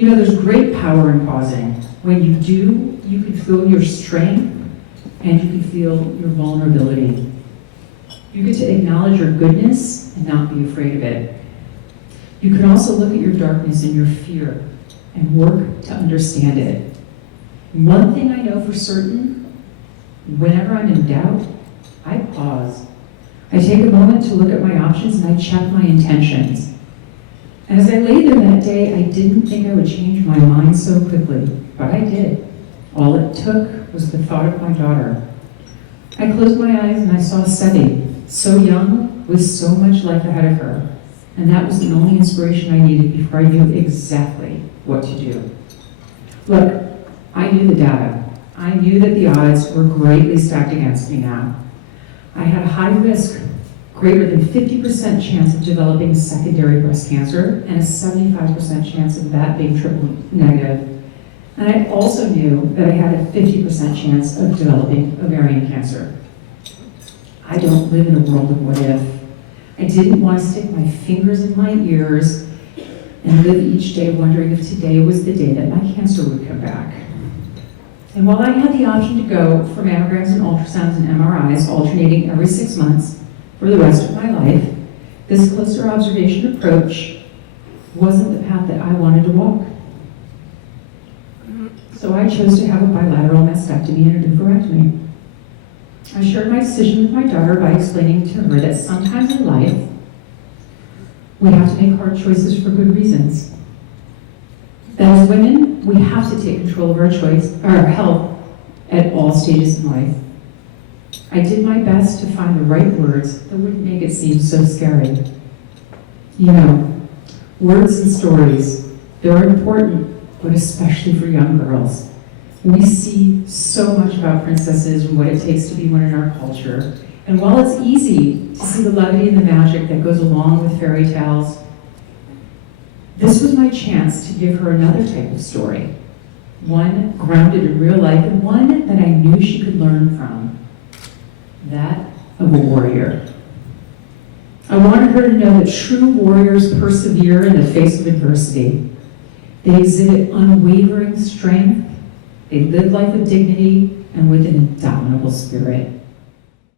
You know, there's great power in pausing. When you do, you can feel your strength and you can feel your vulnerability. You get to acknowledge your goodness and not be afraid of it. You can also look at your darkness and your fear and work to understand it. One thing I know for certain, whenever I'm in doubt, I pause. I take a moment to look at my options and I check my intentions. And as I lay there that day, I didn't think I would change my mind so quickly, but I did. All it took was the thought of my daughter. I closed my eyes and I saw Sevi, so young, with so much life ahead of her. And that was the only inspiration I needed before I knew exactly what to do. Look, I knew the data. I knew that the odds were greatly stacked against me now. I had a high risk, greater than 50% chance of developing secondary breast cancer and a 75% chance of that being triple negative. And I also knew that I had a 50% chance of developing ovarian cancer. I don't live in a world of what if. I didn't want to stick my fingers in my ears and live each day wondering if today was the day that my cancer would come back. And while I had the option to go for mammograms and ultrasounds and MRIs alternating every 6 months for the rest of my life, this closer observation approach wasn't the path that I wanted to walk. So I chose to have a bilateral mastectomy and an oophorectomy. I shared my decision with my daughter by explaining to her that sometimes in life, we have to make hard choices for good reasons. That as women, we have to take control of our health at all stages in life. I did my best to find the right words that wouldn't make it seem so scary. You know, words and stories, they're important, but especially for young girls. We see so much about princesses and what it takes to be one in our culture. And while it's easy to see the levity and the magic that goes along with fairy tales, this was my chance to give her another type of story. One grounded in real life and one that I knew she could learn from. That of a warrior. I wanted her to know that true warriors persevere in the face of adversity. They exhibit unwavering strength. They live life with dignity and with an indomitable spirit.